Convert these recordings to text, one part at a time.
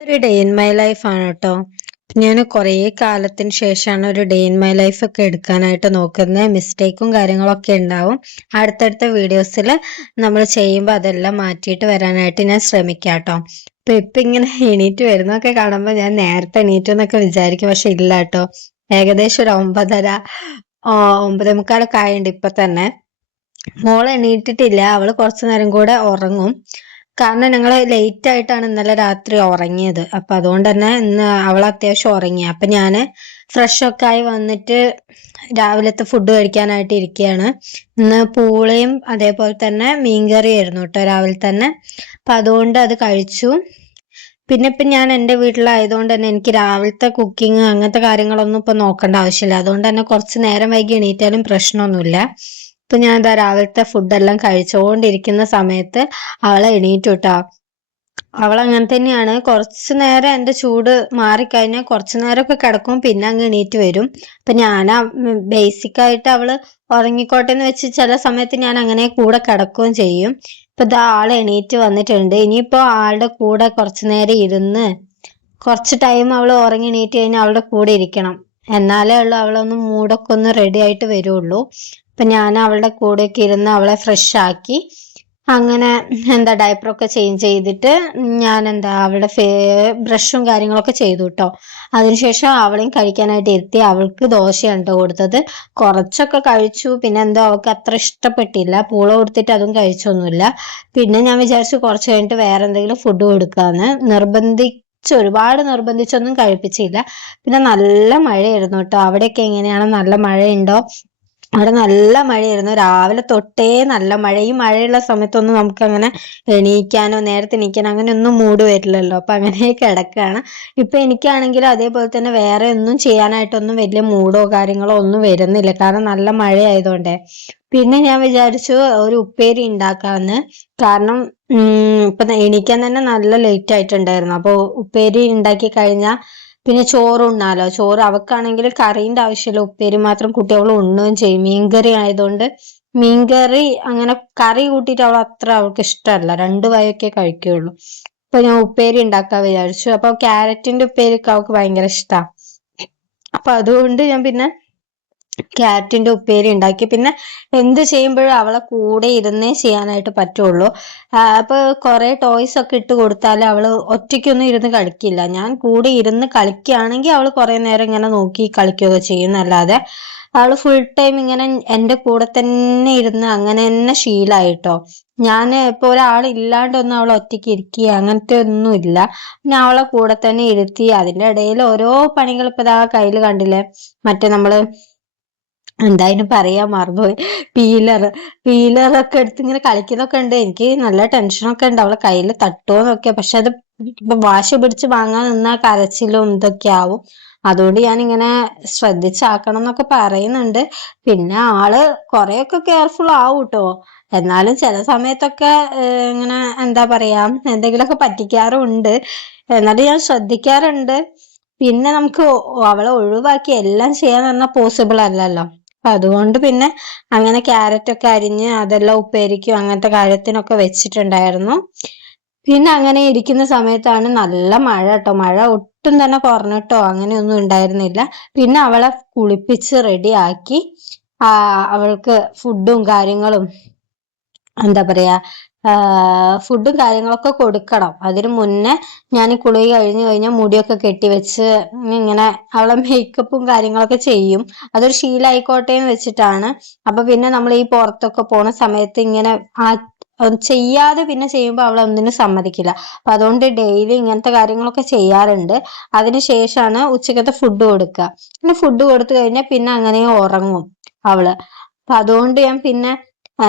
ഒരു day in my life ആണ് കേട്ടോ. ഞാൻ കുറേ കാലത്തിന് ശേഷമാണ് ഒരു ഡേ ഇൻ മൈ ലൈഫ് ഒക്കെ എടുക്കാനായിട്ട് നോക്കുന്നത്. മിസ്റ്റേക്കും കാര്യങ്ങളൊക്കെ ഉണ്ടാവും. അടുത്തടുത്ത വീഡിയോസിൽ നമ്മൾ ചെയ്യുമ്പോൾ അതെല്ലാം മാറ്റിയിട്ട് വരാനായിട്ട് ഞാൻ ശ്രമിക്കാം കേട്ടോ. ഇപ്പൊ ഇങ്ങനെ എണീറ്റ് വരുന്നൊക്കെ കാണുമ്പോൾ ഞാൻ നേരത്തെ എണീറ്റു എന്നൊക്കെ വിചാരിക്കും, പക്ഷെ ഇല്ല കേട്ടോ. ഏകദേശം ഒരു 9:30 9:45 ആയിട്ടുണ്ട് ഇപ്പൊ തന്നെ. മോള് എണീറ്റിട്ടില്ല, അവള് കുറച്ചു നേരം കൂടെ ഉറങ്ങും. കാരണം ഞങ്ങള് ലേറ്റ് ആയിട്ടാണ് ഇന്നലെ രാത്രി ഉറങ്ങിയത്. അപ്പൊ അതുകൊണ്ട് തന്നെ ഇന്ന് അവൾ അത്യാവശ്യം ഉറങ്ങി. അപ്പൊ ഞാന് ഫ്രഷ് ഒക്കെ ആയി വന്നിട്ട് രാവിലത്തെ ഫുഡ് കഴിക്കാനായിട്ട് ഇരിക്കുകയാണ്. ഇന്ന് പൂളയും അതേപോലെ തന്നെ മീൻകറി ആയിരുന്നു കേട്ടോ രാവിലെ തന്നെ. അപ്പൊ അതുകൊണ്ട് അത് കഴിച്ചു. പിന്നെ ഇപ്പൊ ഞാൻ എൻ്റെ വീട്ടിലായതുകൊണ്ട് തന്നെ എനിക്ക് രാവിലത്തെ കുക്കിംഗ് അങ്ങനത്തെ കാര്യങ്ങളൊന്നും ഇപ്പൊ നോക്കേണ്ട ആവശ്യമില്ല. അതുകൊണ്ട് തന്നെ കുറച്ച് നേരം വൈകി എണീറ്റാലും പ്രശ്നമൊന്നുമില്ല. ഇപ്പൊ ഞാൻ ഇതാ രാവിലത്തെ ഫുഡെല്ലാം കഴിച്ചുകൊണ്ടിരിക്കുന്ന സമയത്ത് അവളെ എണീറ്റു കേട്ടോ. അവൾ അങ്ങനെ തന്നെയാണ്. കുറച്ചു നേരം എൻ്റെ ചൂട് മാറിക്കഴിഞ്ഞാൽ കുറച്ചു നേരമൊക്കെ കിടക്കും, പിന്നെ അങ്ങ് എണീറ്റ് വരും. അപ്പൊ ഞാൻ ബേസിക് ആയിട്ട് അവള് ഉറങ്ങിക്കോട്ടെ എന്ന് വെച്ച് ചില സമയത്ത് ഞാൻ അങ്ങനെ കൂടെ കിടക്കുകയും ചെയ്യും. ഇപ്പൊ ഇതാ ആള് എണീറ്റ് വന്നിട്ടുണ്ട്. ഇനിയിപ്പോ ആളുടെ കൂടെ കുറച്ചു നേരം ഇരുന്ന് കുറച്ച് ടൈം അവള് ഉറങ്ങി എണീറ്റ് കഴിഞ്ഞാൽ അവളുടെ കൂടെ ഇരിക്കണം. എന്നാലേ ഉള്ളൂ അവളൊന്ന് മൂഡൊക്കെ ഒന്ന് റെഡി ആയിട്ട് വരുള്ളൂ. അപ്പൊ ഞാൻ അവളുടെ കൂടെയൊക്കെ ഇരുന്ന് അവളെ ഫ്രഷ് ആക്കി അങ്ങനെ ഡയപ്പറൊക്കെ ചേഞ്ച് ചെയ്തിട്ട് ഞാൻ അവളുടെ ബ്രഷും കാര്യങ്ങളൊക്കെ ചെയ്തു കേട്ടോ. അതിനുശേഷം അവളെയും കഴിക്കാനായിട്ട് ഇരുത്തി. അവൾക്ക് ദോശയാണ് കേട്ടോ കൊടുത്തത്. കുറച്ചൊക്കെ കഴിച്ചു, പിന്നെ അവൾക്ക് അത്ര ഇഷ്ടപ്പെട്ടില്ല. പൂള കൊടുത്തിട്ട് അതും കഴിച്ചൊന്നുമില്ല. പിന്നെ ഞാൻ വിചാരിച്ചു കുറച്ച് കഴിഞ്ഞിട്ട് വേറെ എന്തെങ്കിലും ഫുഡ് കൊടുക്കാന്ന്. ഒരുപാട് നിർബന്ധിച്ചൊന്നും കഴിപ്പിച്ചില്ല. പിന്നെ നല്ല മഴയായിരുന്നു കേട്ടോ. അവിടെയൊക്കെ എങ്ങനെയാണ്? നല്ല മഴയുണ്ടോ? അവിടെ നല്ല മഴയായിരുന്നു രാവിലെ തൊട്ടേ നല്ല മഴ. ഈ മഴയുള്ള സമയത്തൊന്നും നമുക്ക് അങ്ങനെ എണീക്കാനോ നേരത്തെ എണീക്കാനോ അങ്ങനെ ഒന്നും മൂഡ് വരില്ലല്ലോ. അപ്പൊ അങ്ങനെ കിടക്കാണ്. ഇപ്പൊ എനിക്കാണെങ്കിലും അതേപോലെ തന്നെ വേറെ ഒന്നും ചെയ്യാനായിട്ടൊന്നും വലിയ മൂഡോ കാര്യങ്ങളോ ഒന്നും വരുന്നില്ല, കാരണം നല്ല മഴയായതുകൊണ്ടേ. പിന്നെ ഞാൻ വിചാരിച്ചു ഒരു ഉപ്പേരി ഉണ്ടാക്കാന്ന്. കാരണം ഇപ്പൊ എണീക്കാൻ തന്നെ നല്ല ലേറ്റ് ആയിട്ടുണ്ടായിരുന്നു. അപ്പൊ ഉപ്പേരി ഉണ്ടാക്കി കഴിഞ്ഞാൽ പിന്നെ ചോറ് ഉണ്ണാലോ. ചോറ് അവക്കാണെങ്കിൽ കറീന്റെ ആവശ്യമില്ല, ഉപ്പേരി മാത്രം കൂട്ടി അവൾ ഉണ്ണുകയും ചെയ്യും. മീൻകറി ആയതുകൊണ്ട് മീൻകറി അങ്ങനെ കറി കൂട്ടിയിട്ട് അവൾക്ക് ഇഷ്ടമല്ല. 2 വായൊക്കെ കഴിക്കുള്ളൂ. അപ്പൊ ഞാൻ ഉപ്പേരി ഉണ്ടാക്കാൻ വിചാരിച്ചു. അപ്പൊ ക്യാരറ്റിന്റെ ഉപ്പേരിയൊക്കെ അവൾക്ക് ഭയങ്കര ഇഷ്ടാ. അപ്പൊ അതുകൊണ്ട് ഞാൻ പിന്നെ ക്യാരറ്റിന്റെ ഉപ്പേരി ഉണ്ടാക്കി. പിന്നെ എന്ത് ചെയ്യുമ്പോഴും അവളെ കൂടെ ഇരുന്നേ ചെയ്യാനായിട്ട് പറ്റുള്ളൂ. അപ്പൊ കുറെ ടോയ്സ് ഒക്കെ ഇട്ട് കൊടുത്താൽ അവള് ഒറ്റയ്ക്കൊന്നും ഇരുന്ന് കളിക്കില്ല. ഞാൻ കൂടെ ഇരുന്ന് കളിക്കുകയാണെങ്കിൽ അവള് കുറെ നേരം ഇങ്ങനെ നോക്കി കളിക്കുകയൊക്കെ ചെയ്യുന്നല്ലാതെ അവള് ഫുൾ ടൈം ഇങ്ങനെ എന്റെ കൂടെ തന്നെ ഇരുന്ന് അങ്ങനെ തന്നെ ശീലായിട്ടോ. ഞാൻ ഇപ്പൊ ഒരാൾ ഇല്ലാണ്ടൊന്നും അവൾ ഒറ്റയ്ക്ക് ഇരിക്കുക അങ്ങനത്തെ ഒന്നും ഇല്ല. പിന്നെ അവളെ കൂടെ തന്നെ ഇരുത്തി അതിന്റെ ഇടയിൽ ഓരോ പണികൾ ഇപ്പൊ ഇതാ കയ്യിൽ കണ്ടില്ലേ, മറ്റേ നമ്മള് എന്തായാലും പറയാ മറന്നുപോയി, പീലറൊക്കെ എടുത്ത് ഇങ്ങനെ കളിക്കുന്നൊക്കെ ഉണ്ട്. എനിക്ക് നല്ല ടെൻഷനൊക്കെ ഉണ്ട് അവളെ കയ്യിൽ തട്ടുമോന്നൊക്കെ. പക്ഷെ അത് വാശി പിടിച്ച് വാങ്ങാൻ നിന്നാ കരച്ചിലും ഇതൊക്കെ ആവും. അതുകൊണ്ട് ഞാൻ ഇങ്ങനെ ശ്രദ്ധിച്ചാക്കണം എന്നൊക്കെ പറയുന്നുണ്ട്. പിന്നെ ആള് കുറെയൊക്കെ കെയർഫുൾ ആവും കേട്ടോ. എന്നാലും ചില സമയത്തൊക്കെ ഇങ്ങനെ എന്താ പറയാ എന്തെങ്കിലുമൊക്കെ പറ്റിക്കാറുണ്ട്. എന്നാലും ഞാൻ ശ്രദ്ധിക്കാറുണ്ട്. പിന്നെ നമുക്ക് അവളെ ഒഴിവാക്കി എല്ലാം ചെയ്യാന്ന് പറഞ്ഞാൽ പോസിബിൾ അല്ലല്ലോ. അപ്പൊ അതുകൊണ്ട് പിന്നെ അങ്ങനെ ക്യാരറ്റ് ഒക്കെ അരിഞ്ഞ് അതെല്ലാം ഉപ്പേരിക്കും അങ്ങനത്തെ കാര്യത്തിനൊക്കെ വെച്ചിട്ടുണ്ടായിരുന്നു. പിന്നെ അങ്ങനെ ഇരിക്കുന്ന സമയത്താണ് നല്ല മഴ കേട്ടോ. മഴ ഒട്ടും തന്നെ കുറഞ്ഞിട്ടോ അങ്ങനെയൊന്നും ഉണ്ടായിരുന്നില്ല. പിന്നെ അവളെ കുളിപ്പിച്ച് റെഡി ആക്കി അവൾക്ക് ഫുഡും കാര്യങ്ങളും എന്താ പറയാ ഫുഡും കാര്യങ്ങളൊക്കെ കൊടുക്കണം. അതിന് മുന്നേ ഞാൻ ഈ കുളി കഴിഞ്ഞു കഴിഞ്ഞാൽ മുടിയൊക്കെ കെട്ടിവെച്ച് ഇങ്ങനെ അവളെ മേക്കപ്പും കാര്യങ്ങളൊക്കെ ചെയ്യും. അതൊരു ശീലമായിക്കോട്ടെ എന്ന് വെച്ചിട്ടാണ്. അപ്പൊ പിന്നെ നമ്മൾ ഈ പുറത്തൊക്കെ പോണ സമയത്ത് ഇങ്ങനെ ചെയ്യാതെ പിന്നെ ചെയ്യുമ്പോൾ അവൾ ഒന്നിനും സമ്മതിക്കില്ല. അപ്പൊ അതുകൊണ്ട് ഡെയിലി ഇങ്ങനത്തെ കാര്യങ്ങളൊക്കെ ചെയ്യാറുണ്ട്. അതിനുശേഷമാണ് ഉച്ചക്കത്തെ ഫുഡ് കൊടുക്കുക. പിന്നെ ഫുഡ് കൊടുത്തു കഴിഞ്ഞാൽ പിന്നെ അങ്ങനെ ഉറങ്ങും അവള്. അപ്പൊ അതുകൊണ്ട് ഞാൻ പിന്നെ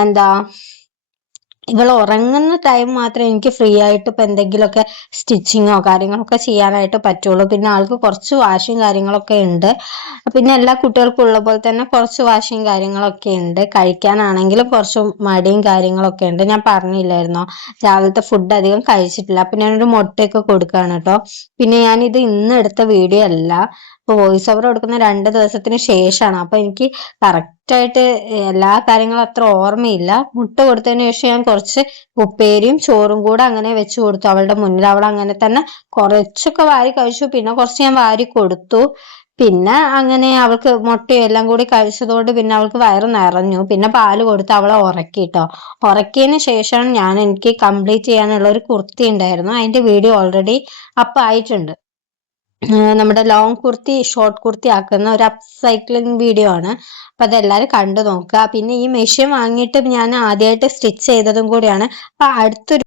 എന്താ ഇവൾ ഉറങ്ങുന്ന ടൈം മാത്രമേ എനിക്ക് ഫ്രീ ആയിട്ട് ഇപ്പൊ എന്തെങ്കിലുമൊക്കെ സ്റ്റിച്ചിങ്ങോ കാര്യങ്ങളൊക്കെ ചെയ്യാനായിട്ട് പറ്റുള്ളൂ. പിന്നെ ആൾക്ക് കുറച്ച് വാശിയും കാര്യങ്ങളൊക്കെ ഉണ്ട്. പിന്നെ എല്ലാ കുട്ടികൾക്കും ഉള്ള പോലെ തന്നെ കുറച്ച് വാശിയും കാര്യങ്ങളൊക്കെ ഉണ്ട്. കഴിക്കാനാണെങ്കിലും കുറച്ച് മടിയും കാര്യങ്ങളൊക്കെ ഉണ്ട്. ഞാൻ പറഞ്ഞില്ലായിരുന്നോ രാവിലത്തെ ഫുഡ് അധികം കഴിച്ചിട്ടില്ല. അപ്പൊ ഞാനൊരു മുട്ടയൊക്കെ കൊടുക്കുകയാണ് കേട്ടോ. പിന്നെ ഞാനിത് ഇന്ന് എടുത്ത വീഡിയോ അല്ല, ഇപ്പൊ വോയിസ് ഓവർ കൊടുക്കുന്ന 2 ദിവസത്തിന് ശേഷമാണ്. അപ്പൊ എനിക്ക് കറക്റ്റായിട്ട് എല്ലാ കാര്യങ്ങളും അത്ര ഓർമ്മയില്ല. മുട്ട കൊടുത്തതിന് ശേഷം ഞാൻ കുറച്ച് ഉപ്പേരിയും ചോറും കൂടെ അങ്ങനെ വെച്ച് കൊടുത്തു അവളുടെ മുന്നിൽ. അവൾ അങ്ങനെ തന്നെ കുറച്ചൊക്കെ വാരി കഴിച്ചു, പിന്നെ കുറച്ച് ഞാൻ വാരി കൊടുത്തു. പിന്നെ അങ്ങനെ അവൾക്ക് മുട്ടയും എല്ലാം കൂടി കഴിച്ചതുകൊണ്ട് പിന്നെ അവൾക്ക് വയറ് നിറഞ്ഞു. പിന്നെ പാല് കൊടുത്ത് അവളെ ഉറക്കിട്ടോ. ഉറക്കിയതിന് ശേഷം എനിക്ക് കംപ്ലീറ്റ് ചെയ്യാനുള്ള ഒരു കുർത്തി ഉണ്ടായിരുന്നു, അതിന്റെ വീഡിയോ ഓൾറെഡി അപ്പ് ആയിട്ടുണ്ട്. നമ്മുടെ ലോങ് കുർത്തി ഷോർട്ട് കുർത്തി ആക്കുന്ന ഒരു അപ്പ് സൈക്ലിംഗ് വീഡിയോ ആണ്. അപ്പൊ അതെല്ലാരും കണ്ടു നോക്കുക. പിന്നെ ഈ മെഷീൻ വാങ്ങിയിട്ട് ഞാൻ ആദ്യമായിട്ട് സ്റ്റിച്ച് ചെയ്തതും കൂടിയാണ്. അപ്പൊ അടുത്തൊരു